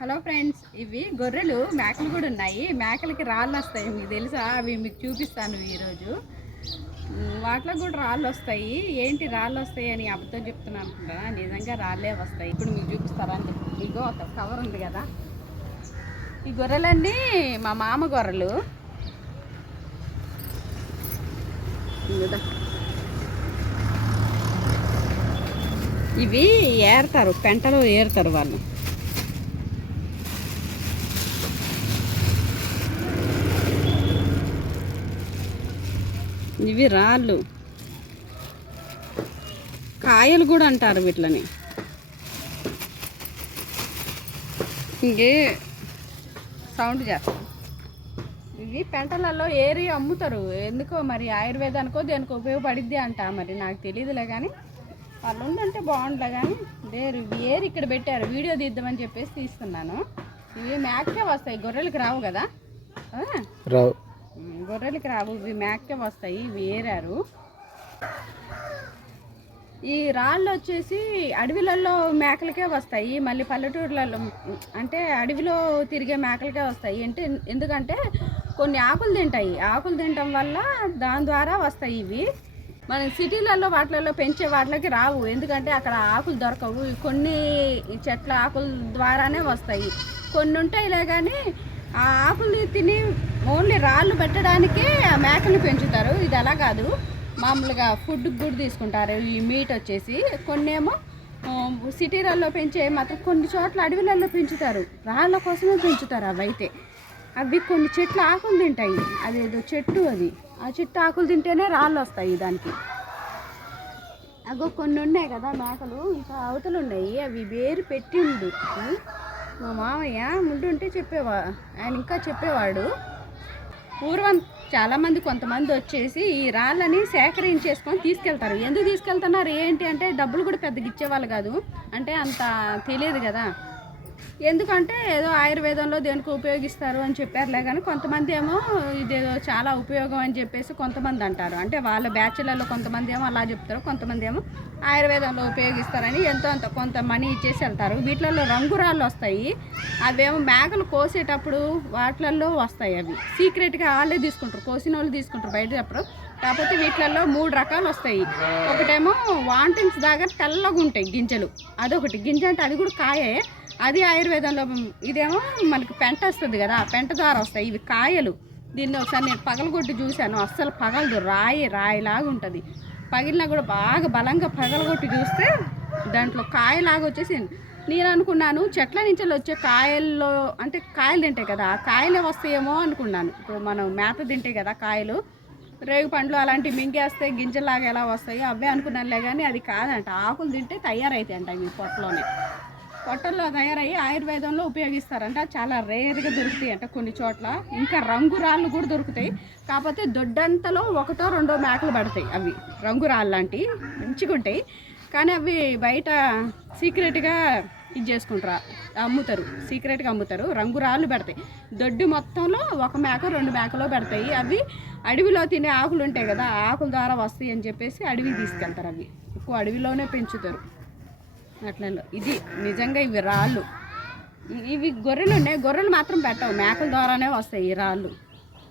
Hello friends ఇవి గొర్రెలు మేకలు కూడా ఉన్నాయి. మేకలకి రాళ్ళు వస్తాయి మీకు తెలుసా? అవి మీకు చూపిస్తాను ఈరోజు. వాటిలో కూడా రాళ్ళు వస్తాయి. ఏంటి రాళ్ళు వస్తాయి అని అబద్ధం చెప్తున్నాను అనుకుంటా నిజంగా రాళ్ళే వస్తాయి. ఇప్పుడు మీకు చూపిస్తారా? అని చెప్పి ఇగో ఒక కవర్ ఉంది కదా. ఈ గొర్రెలన్నీ మా మామ గొర్రెలు. ఇవి ఏరుతారు పెంటలో ఏరుతారు వాళ్ళు. ఇవి రాళ్ళు. కాయలు కూడా అంటారు వీటిని ఇంకే సౌండ్ చేస్తాం. ఇవి పెంటలలో ఏరి అమ్ముతారు. ఎందుకో మరి ఆయుర్వేదానికో దేనికో ఉపయోగపడిద్ది అంట మరి. నాకు తెలియదులే కానీ వాళ్ళు ఉండంటే బాగుంటుంది కానీ లేరు ఏరి ఇక్కడ పెట్టారు. వీడియో తీద్దామని చెప్పేసి తీస్తున్నాను. ఇవి మేకే వస్తాయి. గొర్రెలకు రావు కదా? ఆ? రావు. గొర్రెలకి రావు ఇవి మేకే వస్తాయి ఇవి ఏరారు. ఈ రాళ్ళు వచ్చేసి అడవిలలో మేకలకే వస్తాయి మళ్ళీ పల్లెటూర్లలో అంటే అడవిలో తిరిగే మేకలకే వస్తాయి. అంటే ఎందుకంటే కొన్ని ఆకులు తింటాయి. ఆకులు తినటం వల్ల దాని ద్వారా వస్తాయి ఇవి. మన సిటీలలో వాటిలలో పెంచే వాటికి రావు. ఎందుకంటే అక్కడ ఆకులు దొరకవు. కొన్ని చెట్ల ఆకుల ద్వారానే వస్తాయి. కొన్ని ఉంటాయిలే కానీ ఆ ఆకుల్ని తిని ఓన్లీ రాళ్ళు పెట్టడానికే ఆ మేకలు పెంచుతారు. ఇది అలా కాదు. మామూలుగా ఫుడ్ కూడా తీసుకుంటారు. ఈ మీట్ వచ్చేసి కొన్ని ఏమో సిటీలలో పెంచే మాత్రం కొన్ని చోట్ల అడవిలలో పెంచుతారు. రాళ్ళ కోసమే పెంచుతారు అవి అయితే అవి కొన్ని చెట్లు ఆకులు తింటాయి. అదేదో చెట్టు అది. ఆ చెట్టు ఆకులు తింటేనే రాళ్ళు వస్తాయి దానికి. అగో కొన్ని ఉన్నాయి కదా మేకలు. ఇంకా అవతలు ఉన్నాయి అవి వేరు పెట్టిండు. మా మామయ్య ముందు ఉంటే చెప్పేవా ఆయన ఇంకా చెప్పేవాడు. పూర్వం చాలామంది కొంతమంది వచ్చేసి ఈ రాళ్ళని సేకరించేసుకొని తీసుకెళ్తారు. ఎందుకు తీసుకెళ్తున్నారు? ఏంటి అంటే డబ్బులు కూడా పెద్దగా ఇచ్చేవాళ్ళు కాదు. అంటే అంత తెలియదు కదా. ఎందుకంటే ఏదో ఆయుర్వేదంలో దేనికి ఉపయోగిస్తారు అని చెప్పారులే కానీ కొంతమంది ఏమో ఇదేదో చాలా ఉపయోగం అని చెప్పేసి కొంతమంది అంటారు. అంటే వాళ్ళ బ్యాచ్లలో కొంతమంది ఏమో అలా చెప్తారు కొంతమంది ఏమో ఆయుర్వేదంలో ఉపయోగిస్తారని ఎంతో అంత కొంత మనీ ఇచ్చేసి వెళ్తారు. వీటిలలో రంగురాళ్ళు వస్తాయి. అవేమో మేకలు కోసేటప్పుడు వాటిలలో వస్తాయి అవి. సీక్రెట్గా వాళ్ళే తీసుకుంటారు కోసిన వాళ్ళు తీసుకుంటారు బయట చెప్పరు. కాకపోతే వీటిలలో మూడు రకాలు వస్తాయి. ఒకటేమో వాంటింగ్స్ దాకా తెల్లగా ఉంటాయి గింజలు. అదొకటి. గింజ అంటే అది కూడా కాయే. అది ఆయుర్వేదంలో ఇదేమో మనకి పెంట వస్తుంది కదా ఆ పెంట ద్వారా వస్తాయి. ఇవి కాయలు. దీన్ని ఒకసారి నేను పగలగొట్టి చూశాను. అస్సలు పగలదు రాయి రాయిలాగా ఉంటుంది. పగిలినా కూడా బాగా బలంగా పగలగొట్టి చూస్తే దాంట్లో కాయలాగా వచ్చేసి నేను అనుకున్నాను చెట్ల నుంచి వచ్చే కాయల్లో అంటే కాయలు తింటాయి కదా ఆ కాయలే వస్తాయేమో అనుకున్నాను. ఇప్పుడు మనం మేత తింటాయి కదా కాయలు రేగు పండ్లు అలాంటివి మింగేస్తే గింజలాగా ఎలా వస్తాయో అవే అనుకున్నానులే కానీ అది కాదంట. ఆకులు తింటే తయారైతాయి అంట ఇవి పొట్టలోనే పొట్టల్లో తయారయ్యి ఆయుర్వేదంలో ఉపయోగిస్తారంట. చాలా రేర్గా దొరుకుతాయి అంట కొన్ని చోట్ల. ఇంకా రంగురాళ్ళు కూడా దొరుకుతాయి. కాకపోతే దొడ్డంతలో ఒకటో రెండో మేకలు పడతాయి అవి. రంగురాళ్ళు లాంటివి మంచిగా ఉంటాయి. కానీ అవి బయట సీక్రెట్గా ఇది చేసుకుంటారు. అమ్ముతారు. సీక్రెట్గా అమ్ముతారు. రంగురాళ్ళు పెడతాయి. దొడ్డు మొత్తంలో ఒక మేక రెండు మేకలో పెడతాయి. అవి అడవిలో తినే ఆకులు ఉంటాయి కదా ఆకుల ద్వారా వస్తాయి అని చెప్పేసి అడవి తీసుకెళ్తారు అవి. ఎక్కువ అడవిలోనే పెంచుతారు. అట్లలో ఇది నిజంగా ఇవి రాళ్ళు. ఇవి గొర్రెలు ఉన్నాయి. గొర్రెలు మాత్రం పెట్టవు. మేకల ద్వారానే వస్తాయి ఈ రాళ్ళు.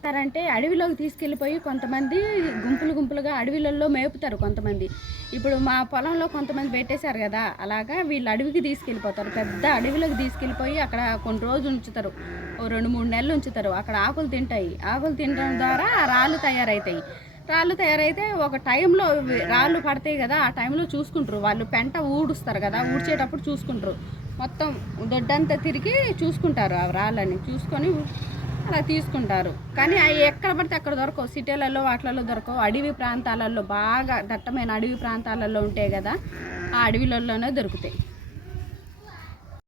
అంటే అడవిలోకి తీసుకెళ్ళిపోయి కొంతమంది గుంపులు గుంపులుగా అడవిలలో మేపుతారు కొంతమంది. ఇప్పుడు మా పొలంలో కొంతమంది పెట్టేశారు కదా అలాగా వీళ్ళు అడవికి తీసుకెళ్ళిపోతారు. పెద్ద అడవిలోకి తీసుకెళ్ళిపోయి అక్కడ కొన్ని రోజులు ఉంచుతారు. ఓ రెండు మూడు నెలలు ఉంచుతారు. అక్కడ ఆకులు తింటాయి. ఆకులు తినడం ద్వారా రాళ్ళు తయారవుతాయి రాళ్ళు తయారైతే ఒక టైంలో రాళ్ళు పడతాయి కదా ఆ టైంలో చూసుకుంటారు. వాళ్ళు పెంట ఊడుస్తారు కదా ఊడ్చేటప్పుడు చూసుకుంటారు. మొత్తం దొడ్డంతా తిరిగి చూసుకుంటారు ఆ రాళ్ళని. చూసుకొని అలా తీసుకుంటారు. కానీ అవి ఎక్కడ పడితే అక్కడ దొరకవు. సిటీలలో వాటిలలో దొరకవు. అడవి ప్రాంతాలలో బాగా దట్టమైన అడవి ప్రాంతాలలో ఉంటాయి కదా ఆ అడవిలలోనే దొరుకుతాయి.